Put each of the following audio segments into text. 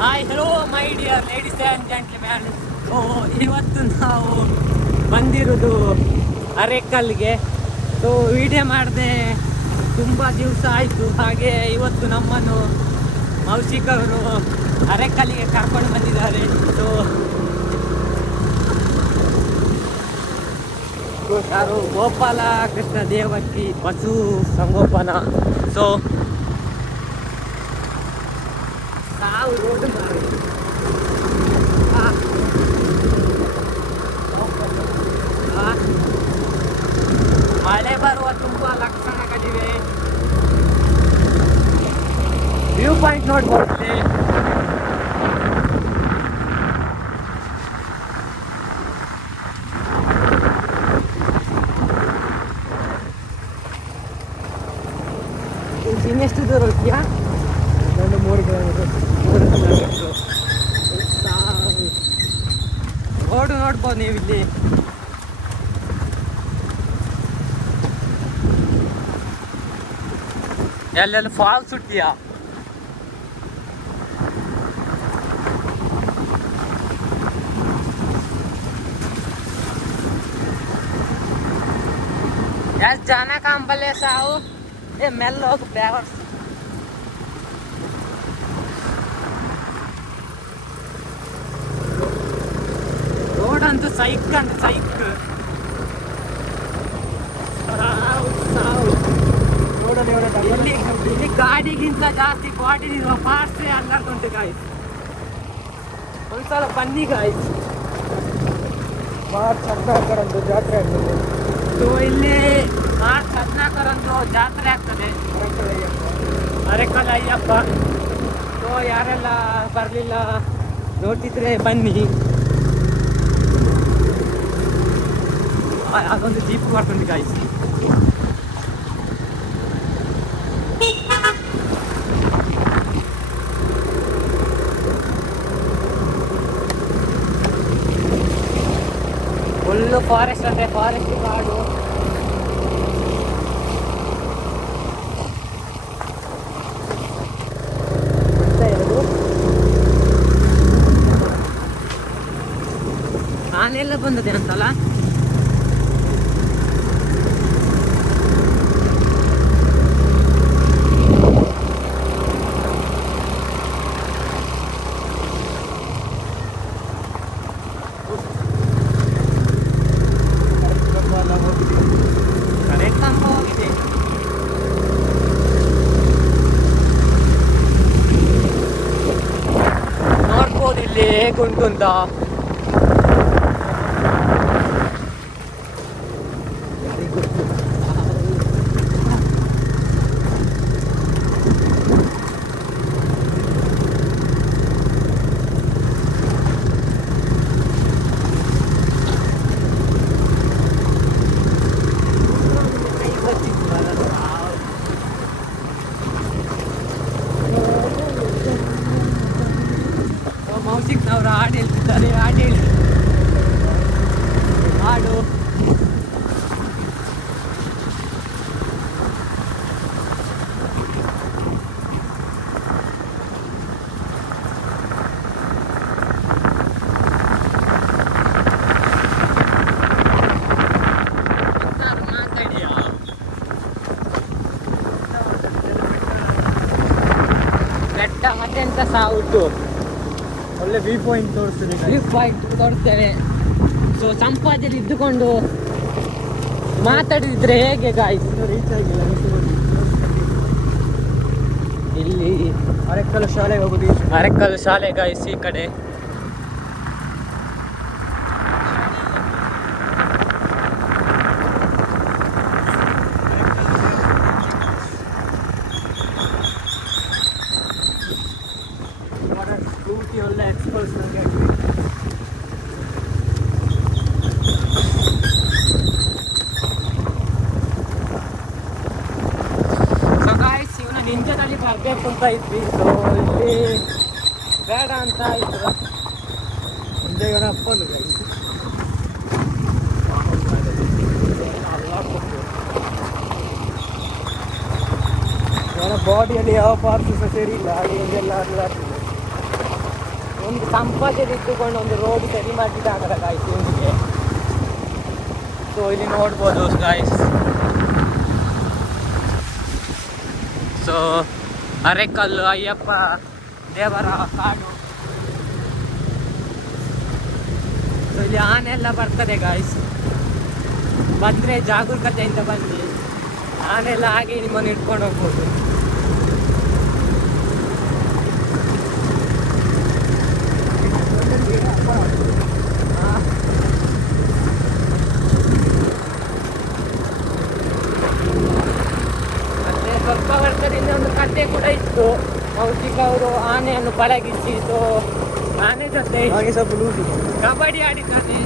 Hi hello my dear ladies and gentleman. ಇವತ್ತು ನಾವು ಬಂದಿರೋದು ಅರೆಕಲ್ಗೆ. ಸೊ ವಿಡಿಯೋ ಮಾಡಿದೆ ತುಂಬ ದಿವಸ ಆಯಿತು. ಹಾಗೆ ಇವತ್ತು ನಮ್ಮನ್ನು ಮೌಸಿಕವರು ಅರೆಕಲ್ಲಿಗೆ ಕರ್ಕೊಂಡು ಬಂದಿದ್ದಾರೆ. ಸೊ ಯಾರು ಗೋಪಾಲ ಕೃಷ್ಣ ದೇವಕ್ಕಿ ಪಶು ಸಂಗೋಪನಾ. ಸೊ ನಾವು ರೋಡ್ ಮಳೆ ಬರುವ ತುಂಬ ಲಕ್ಷಣಗಳಿವೆ. ವ್ಯೂ ಪಾಯಿಂಟ್ ನೋಡ್ಬೋದು. ಇನ್ನೆಷ್ಟು ದೂರ ಹೋಗ್ತೀಯಾ? ಒಂದು 3 ಕಿಲೋಮೀಟರ್. ರೋಡು ನೋಡ್ಬೋದು ನೀವು ಇಲ್ಲಿ. ಎಲ್ಲೆಲ್ಲ ಫಾಲ್ಸ್ ಹುಟ್ಟಿಯಾ? ಎಷ್ಟು ಜನ ಕಾಂಬಲ್ಲೇ ಸಾವು ಮೆಲ್ಲ ಹೋಗಿ ಬ್ಯಾವರ್ಸ್. ರೋಡ್ ಅಂತೂ ಸೈಕ್ ಅಂತ ಸೈಕ್. ಇಲ್ಲಿ ಗಾಡಿಗಿಂತ ಜಾಸ್ತಿ ಬಾಡಿಲಿರುವ ಪಾರ್ಟ್ಸೇ ಅಲ್ಲಾಡ್ಕೊಂಡು ಗಾಯ್ತು. ಒಂದ್ಸಲ ಬನ್ನಿ ಗಾಯ್ತು. ಮಾರ್ಚ್ 14ರಂದು ಜಾತ್ರೆ ಆಗ್ತದೆ. ಸೊ ಇಲ್ಲಿ ಮಾರ್ಚ್ 14ರಂದು ಜಾತ್ರೆ ಆಗ್ತದೆ ಅರೆಕಲ್ ಅಯ್ಯಪ್ಪ. ಸೊ ಯಾರೆಲ್ಲ ಬರಲಿಲ್ಲ ನೋಡ್ತಿದ್ರೆ ಬನ್ನಿ. ಅದೊಂದು ಜೀಪ್ ಮಾಡ್ಕೊಂಡು ಗಾಯ್ತು. ಫುಲ್ಲು ಫಾರೆಸ್ಟ್ ಅಂತೆ, ಫಾರೆಸ್ಟ್ ಕಾಡು. ನಾನೆಲ್ಲ ಬಂದದೆ ಅಂತಲ್ಲ. ನೋಡ್ಬೋದು ಇಲ್ಲಿ ಹೇಗುಂಟು ಅಂತ. ಮೌಸಿಕ್ನವರು ಹಾಡು ಹೇಳ್ತಿದ್ದಾರೆ. ಹಾಡು ಹೇಳಿ ಹಾಡು. ಬೆಟ್ಟ ಮತ್ತೆಂತ ಸಾವುಟ್ಟು. ಒಳ್ಳೆ ವ್ಯೂ ಪಾಯಿಂಟ್ ತೋರಿಸ್ತದೆ. ವ್ಯೂ ಪಾಯಿಂಟ್ ತೋರಿಸ್ತೇವೆ. ಸೊ ಸಂಪಾಜೆಯಲ್ಲಿ ಇದ್ದುಕೊಂಡು ಮಾತಾಡಿದ್ರೆ ಹೇಗೆ ಗಾಯ್ಸ್? ರೀಚ್ ಆಗಿಲ್ಲ. ಇಲ್ಲಿ ಅರೆಕಲ್ ಶಾಲೆಗೆ ಹೋಗುದು. ಅರೆಕಲ್ ಶಾಲೆ ಗಾಯ್ಸ್ ಈ ಕಡೆ. ಒಳ್ಳೆ ಎಕ್ಸ್ಪರ್ಟ್ಸ್ ನನಗೆ. ಸೊ ಗಾಯ್ಸ್ ಇವನ ನಿಂಜದಲ್ಲಿ ಬರಬೇಕು ಅಂತ ಇದ್ವಿ. ಸೊ ಇಲ್ಲಿ ಬೇಡ ಅಂತ ಆಯ್ತು. ಮುಂದೆ ಇವನ ಅಪ್ಪನು ಇವನ ಬಾಡಿಯಲ್ಲಿ ಯಾವ ಪಾರ್ಟ್ಸ್ ಸಹ ಸೇರಿ ಇಲ್ಲ. ಹಾಗೆ ಹಿಂಗೆಲ್ಲ ಆಗ್ತದೆ. ಒಂದು ಸಂಪಾದನೆ ಇಟ್ಟುಕೊಂಡು ಒಂದು ರೋಡ್ ಸರಿ ಮಾಡಿದ್ದಾಗಲ್ಲ ಗಾಯ್ಸ್ ಇವನಿಗೆ. ಸೊ ಇಲ್ಲಿ ನೋಡ್ಬೋದು ಗಾಯ್ಸ್. ಸೊ ಅರೆಕಲ್ಲು ಅಯ್ಯಪ್ಪ ದೇವರ ಕಾಡು. ಸೊ ಇಲ್ಲಿ ಆನೆ ಎಲ್ಲ ಬರ್ತದೆ ಗಾಯ್ಸ್. ಬಂದರೆ ಜಾಗರೂಕತೆಯಿಂದ ಬನ್ನಿ. ಆನೆ ಎಲ್ಲ ಹಾಗೆ ನಿಮ್ಮನ್ನು ಇಟ್ಕೊಂಡು ಹೋಗ್ಬೋದು. ಮತ್ತೆ ಸ್ವಲ್ಪ ವರ್ಷದಿಂದ ಒಂದು ಕತೆ ಕೂಡ ಇತ್ತು. ಮೌಸಿಕ ಅವರು ಆನೆಯನ್ನು ಪಳಗಿಸಿ, ಸೊ ಆನೆ ಜೊತೆ ಕಬಡ್ಡಿ ಆಡಿದ್ದಾನೆ.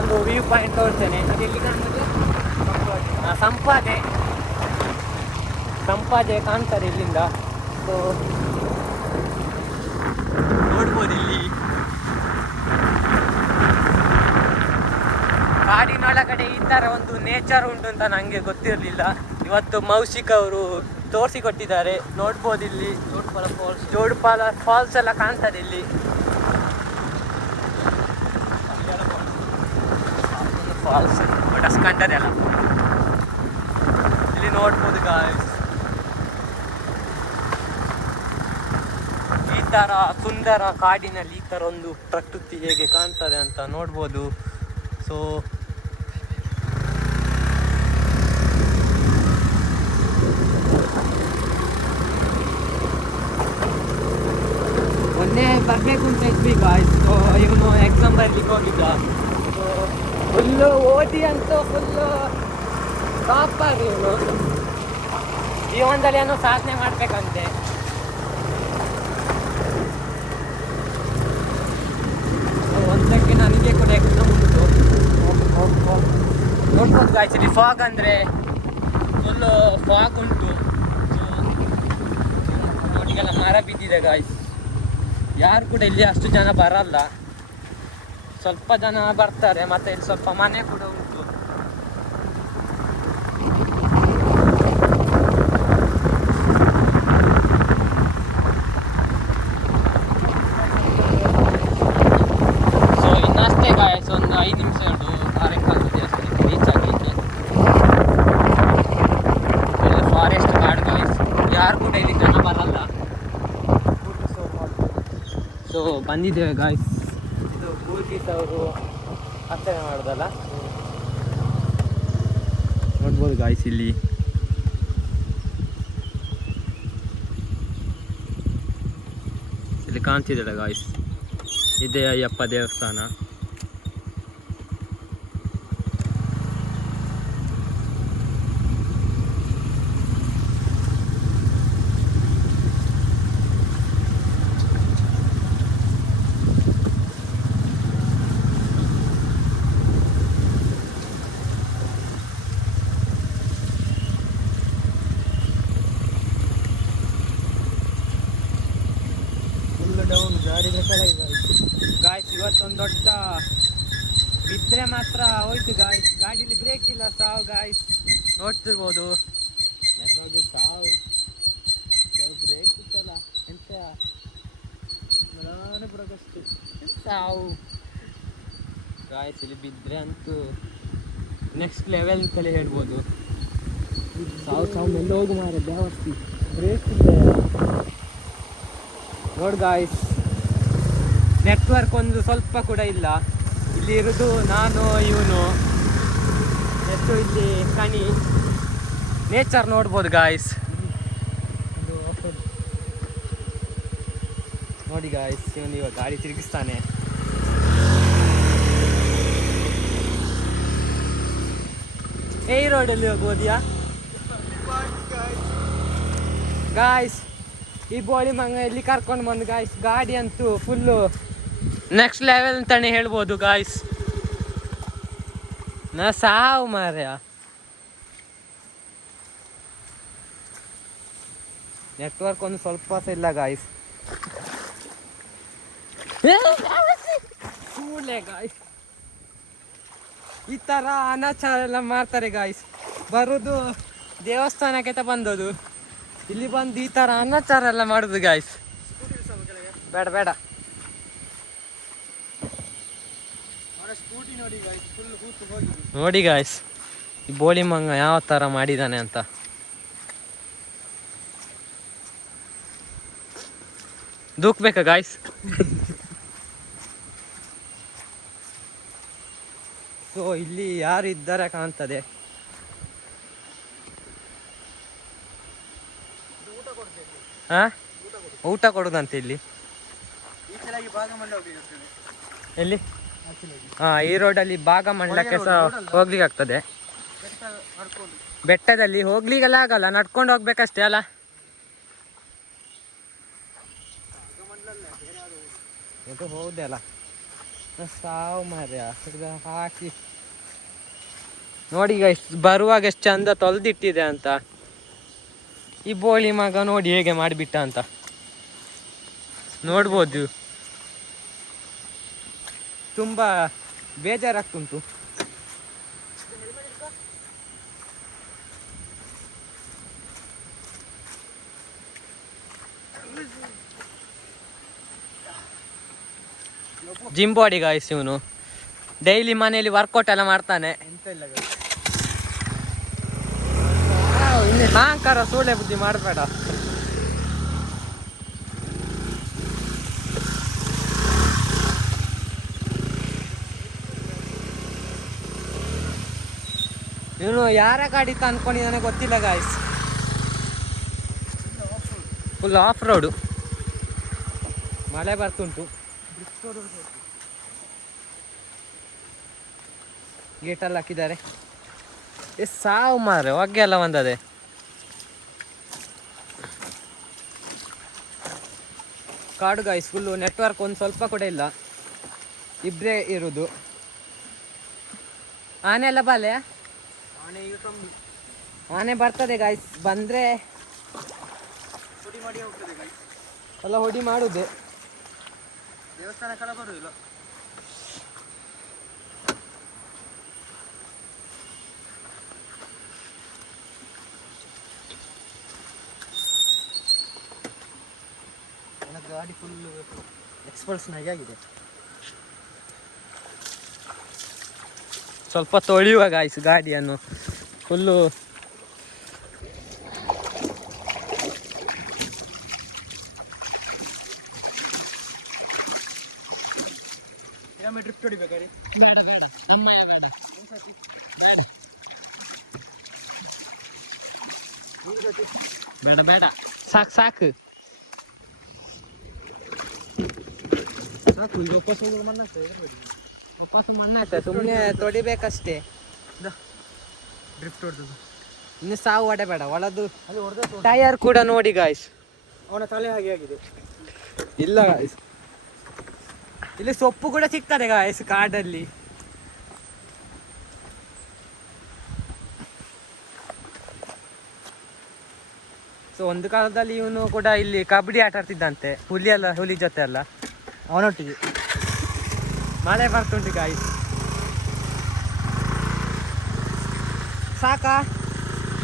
ಒಂದು ವ್ಯೂ ಪಾಯಿಂಟ್ ತೋರಿಸ್ತೇನೆ. ಅದು ಎಲ್ಲಿ ಕಾಣ್ತದೆ? ಸಂಪಾಜೆ ಕಾಣ್ತಾರೆ ಇಲ್ಲಿಂದ. ಸೊ ನೋಡ್ಬೋದು ಇಲ್ಲಿ ಕಾಡಿನೊಳಗಡೆ ಈ ಥರ ಒಂದು ನೇಚರ್ ಉಂಟು ಅಂತ ನನಗೆ ಗೊತ್ತಿರಲಿಲ್ಲ. ಇವತ್ತು ಮೌಸಿಕ ಅವರು ತೋರಿಸಿಕೊಟ್ಟಿದ್ದಾರೆ. ನೋಡ್ಬೋದು ಇಲ್ಲಿ ಜೋಡುಪಾಲ ಫಾಲ್ಸ್ ಎಲ್ಲ ಕಾಣ್ತದೆ ಇಲ್ಲಿ. ಫಾಲ್ಸ್ ಬಟ್ ಅಷ್ಟು ಕಂಡದೆ ಅಲ್ಲ. ಇಲ್ಲಿ ನೋಡ್ಬೋದು ಗಾಯ್ಸ್, ಈ ಥರ ಸುಂದರ ಕಾಡಿನಲ್ಲಿ ಈ ಥರ ಒಂದು ಪ್ರಕೃತಿ ಹೇಗೆ ಕಾಣ್ತದೆ ಅಂತ ನೋಡ್ಬೋದು. ಸೊ ಮೊನ್ನೆ ಬರಬೇಕು ಅಂತ ಇದ್ವಿ ಗಾಯ್ಸ್. ಸೊ ಇವನು ಎಕ್ಸಾಮ್ ಬರಲಿಕ್ಕೆ ಹೋಗಿದ್ದ. ಸೊ ಫುಲ್ಲು ಓದಿ ಅಂತೂ ಫುಲ್ಲು ಟಾಪರ್ ಇವನು. ಜೀವನದಲ್ಲಿ ಏನೋ ಸಾಧನೆ ಮಾಡಬೇಕಂತೆ. ಒಂದಕ್ಕೆ ನನಗೆ ಕೂಡ ಎಕ್ಸಾಮ್ ಉಂಟು. ನೋಡ್ಬೋದು ಗಾಯ್ಸ್, ಇಲ್ಲಿ ಫಾಗ್ ಅಂದರೆ ಫುಲ್ಲು ಫಾಗ್ ಉಂಟು. ನೋಡಿಗೆಲ್ಲ ಮರ ಬಿದ್ದಿದೆ ಗಾಯ್ಸ್. ಯಾರು ಕೂಡ ಇಲ್ಲಿ ಅಷ್ಟು ಜನ ಬರಲ್ಲ, ಸ್ವಲ್ಪ ಜನ ಬರ್ತಾರೆ. ಮತ್ತೆ ಇಲ್ಲಿ ಸ್ವಲ್ಪ ಮನೆ ಕೂಡ ಉಂಟು. ಸೊ ಇನ್ನಷ್ಟೇ ಗಾಯ್ಸ್, ಒಂದು 5 ನಿಮಿಷ ಉಂಟು ಅರೆಕಲ್ಲು ದೇವಸ್ಥಾನಕ್ಕೆ ರೀಚ್ ಆಗಲಿಕ್ಕೆ. ಇಲ್ಲಿ ಫಾರೆಸ್ಟ್ ಕಾಡು ಗಾಯ್ಸ್, ಯಾರು ಕೂಡ ಇಲ್ಲಿ ಜನ ಬರಲ್ಲ. ಸೊ ಬಂದಿದ್ದೇವೆ ಗಾಯ್ಸ್. ಇದು ಪೂರ್ತಿಸ್ ಅವರು ಅರ್ಚನೆ ಮಾಡೋದಲ್ಲ, ನೋಡ್ಬೋದು ಗಾಯ್ಸ್. ಇಲ್ಲಿ ಕಾಣ್ತಿದ್ದಲ್ಲ ಗಾಯ್ಸ್, ಇದೇ ಅಯ್ಯಪ್ಪ ದೇವಸ್ಥಾನ. ಗಾಯ್ಸ್ ಇವತ್ತೊಂದು ದೊಡ್ಡ ಬಿದ್ದರೆ ಮಾತ್ರ ಹೋಯ್ತು ಗಾಯ್ಸ್. ಗಾಡೀಲಿ ಬ್ರೇಕ್ ಇಲ್ಲ, ಸಾವು ಗಾಯ್ಸ್. ನೋಡ್ತಿರ್ಬೋದು ಎಲ್ಲೋಗಿ ಸಾವು. ಬ್ರೇಕ್ ಇತ್ತಲ್ಲ ಎಂತ ಬಿಡೋಕಷ್ಟು ಸಾವು ಗಾಯ್ಸ್. ಇಲ್ಲಿ ಬಿದ್ದರೆ ಅಂತೂ ನೆಕ್ಸ್ಟ್ ಲೆವೆಲ್ ಅಂತಲೇ ಹೇಳ್ಬೋದು. ಸಾವು ಮೇಲೆ ಹೋಗು ಮಾರ ಜಾಸ್ತಿ ಬ್ರೇಕ್ ಇಲ್ಲ. ನೋಡಿ ಗಾಯ್ಸ್, ನೆಟ್ವರ್ಕ್ ಒಂದು ಸ್ವಲ್ಪ ಕೂಡ ಇಲ್ಲ. ಇಲ್ಲಿ ಇರೋದು ನಾನು, ಇವನು, ಎಷ್ಟು ಇಲ್ಲಿ ಕಣಿ. ನೇಚರ್ ನೋಡ್ಬೋದು ಗಾಯ್ಸ್. ನೋಡಿ ಗಾಯ್ಸ್, ಇವನು ಇವಾಗ ಗಾಡಿ ತಿರುಗಿಸ್ತಾನೆ. ಈ ರೋಡಲ್ಲಿ ಹೋಗ್ಬೋದ್ಯಾ ಗಾಯ್ಸ್? ಈ ಬೋಳಿ ಮಂಗ ಇಲ್ಲಿ ಕರ್ಕೊಂಡು ಬಂದು ಗಾಯ್ಸ್. ಗಾಡಿ ಅಂತೂ ಫುಲ್ಲು ನೆಕ್ಸ್ಟ್ ಲೆವೆಲ್ ಅಂತಾನೆ ಹೇಳ್ಬೋದು ಗಾಯ್ಸ್. ನಾ ಸಾವು ಮಾರ್ಯ. ನೆಟ್ವರ್ಕ್ ಒಂದು ಸ್ವಲ್ಪ ಸಹ ಇಲ್ಲ ಗಾಯ್ಸ್. ಕೂಡಲೇ ಗಾಯ್ಸ್ ಈ ಥರ ಅನಾಚಾರ ಎಲ್ಲ ಮಾಡ್ತಾರೆ ಗಾಯ್ಸ್. ಬರೋದು ದೇವಸ್ಥಾನಕ್ಕೆ ಬಂದದು, ಇಲ್ಲಿ ಬಂದು ಈ ಥರ ಅನಾಚಾರ ಎಲ್ಲ ಮಾಡೋದು ಗಾಯ್ಸ್. ಬೇಡ ಬೇಡ ನೋಡಿ ಗಾಯ್ಸ್ ಈ ಬೋಳಿ ಮಂಗ ಯಾವ ಥರ ಮಾಡಿದ್ದಾನೆ ಅಂತ. ದೂಕ್ಬೇಕಾ ಗಾಯ್ಸ್? ಸೊ ಇಲ್ಲಿ ಯಾರು ಇದ್ದಾರೆ ಕಾಣ್ತದೆ. ಹಾ ಊಟ ಕೊಡುದಂತೆ ಇಲ್ಲಿ. ಎಲ್ಲಿ? ಹಾ ಈ ರೋಡಲ್ಲಿ ಭಾಗಮಂಡಲಕ್ಕೆ ಸಹ ಹೋಗ್ಲಿಕ್ಕೆ ಆಗ್ತದೆ. ಬೆಟ್ಟದಲ್ಲಿ ಹೋಗ್ಲಿಕ್ಕೆಲ್ಲ ಆಗಲ್ಲ, ನಡ್ಕೊಂಡು ಹೋಗ್ಬೇಕಷ್ಟೇ ಅಲ್ಲ. ಇದು ಹೌದಲ್ಲ ಸಾವು ಮಾರ್ಯ ಹಾಕಿ ನೋಡಿ ಗೈಸ್, ಬರುವಾಗ ಎಷ್ಟು ಚಂದ ತೊಳೆದಿಟ್ಟಿದೆ ಅಂತ. ಈ ಬೋಳಿ ಮಗ ನೋಡಿ ಹೇಗೆ ಮಾಡಿಬಿಟ್ಟ ಅಂತ ನೋಡ್ಬೋದು. ತುಂಬಾ ಬೇಜಾರಾಗ್ತುಂಟು. ಜಿಮ್ ಬಾಡಿ ಗಾಯ್ಸ್, ಇವನು ಡೈಲಿ ಮನೆಯಲ್ಲಿ ವರ್ಕೌಟ್ ಎಲ್ಲ ಮಾಡ್ತಾನೆ. ಇನ್ನು ಹಾಂಕಾರ ಸೂಳೆ ಬುದ್ಧಿ ಮಾಡಬೇಡ. ಇವನು ಯಾರ ಗಾಡಿ ತಂದ್ಕೊಂಡಿದ್ದಾನೆ ಗೊತ್ತಿಲ್ಲ ಗಾಯ್ಸ್. ಫುಲ್ ಆಫ್ ರೋಡು, ಮಳೆ ಬರ್ತುಂಟು. ಗೇಟಲ್ಲಿ ಹಾಕಿದ್ದಾರೆ. ಎಷ್ಟು ಸಾವು ಮಾರೆ, ಹೊಗೆ ಎಲ್ಲ ಬಂದದೆ. ಕಾಡು ಗಾಯ್ಸ್, ಫುಲ್ಲು ನೆಟ್ವರ್ಕ್ ಒಂದು ಸ್ವಲ್ಪ ಕೂಡ ಇಲ್ಲ, ಇಬ್ಬರೇ ಇರೋದು. ಆನೆ ಎಲ್ಲ ಬಾಲೆ, ಆನೆ ಬರ್ತದೆ ಗಾಯ್ಸ್. ಬಂದರೆ ಎಲ್ಲ ಹೊಡಿ ಮಾಡುದು. ದೇವಸ್ಥಾನ ಕಡೆ ಬರುವುದಿಲ್ಲ. ಗಾಡಿ ಫುಲ್ ಎಕ್ಸ್ಪಲ್ಸ್ನಾಗೆ ಆಗಿದೆ. ಸ್ವಲ್ಪ ತೊಳೆಯುವ ಗಾಯ್ಸ್ ಗಾಡಿಯನ್ನು ಫುಲ್ಲು. ಡ್ರಿಫ್ಟ್ ಹೊಡಿಬೇಕಾರೆ ಬೇಡ ಬೇಡ, ನಮ್ಮಯ್ಯ ಬೇಡ, ಬೇಡ ಬೇಡ, ಸಾಕು ಸಾಕು ಸಾಕು. ಈಗ ವಾಪಸ್ ಮಣ್ಣಾಗ್ತದೆ, ಸುಮ್ಮನೆ ತೊಡಿಬೇಕಷ್ಟೇ. ಡ್ರಿಫ್ಟ್ ಹೊಡೆದು ಇನ್ನು ಸಾವು ಹೊಡೆಬೇಡ. ಒಳದು ಟೈರ್ ಕೂಡ ನೋಡಿ ಗಾಯ್ಸ್, ಅವನ ತಲೆ ಹಾಗೆ ಆಗಿದೆ. ಇಲ್ಲ ಗಾಯ್ಸ್, ಇಲ್ಲಿ ಸೊಪ್ಪು ಕೂಡ ಸಿಗ್ತದೆ ಗಾಯ್ಸ್ ಕಾಡಲ್ಲಿ. ಸೊ ಒಂದು ಕಾಲದಲ್ಲಿ ಇವನು ಕೂಡ ಇಲ್ಲಿ ಕಬಡ್ಡಿ ಆಟ ಆಡ್ತಿದ್ದಂತೆ, ಹುಲಿ ಜೊತೆ ಅಲ್ಲ, ಅವನೊಟ್ಟಿಗೆ. ಮಳೆ ಬರ್ತುಂಟು ಗಾಯ್ಸ್. ಸಾಕಾ?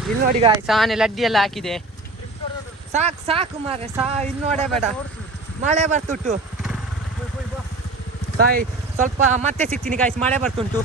ಇಲ್ಲಿ ನೋಡಿ ಗಾಯ್ಸ್, ಆನೆ ಲಡ್ಡಿ ಎಲ್ಲ ಹಾಕಿದೆ. ಸಾಕು ಸಾಕು ಮಾರೆ, ಇಲ್ಲಿ ನೋಡೇ ಬೇಡ, ಮಳೆ ಬರ್ತುಂಟು. ಸಾಯಿ ಸ್ವಲ್ಪ ಮತ್ತೆ ಸಿಗ್ತೀನಿ ಗಾಯ್ಸ್, ಮಳೆ ಬರ್ತುಂಟು.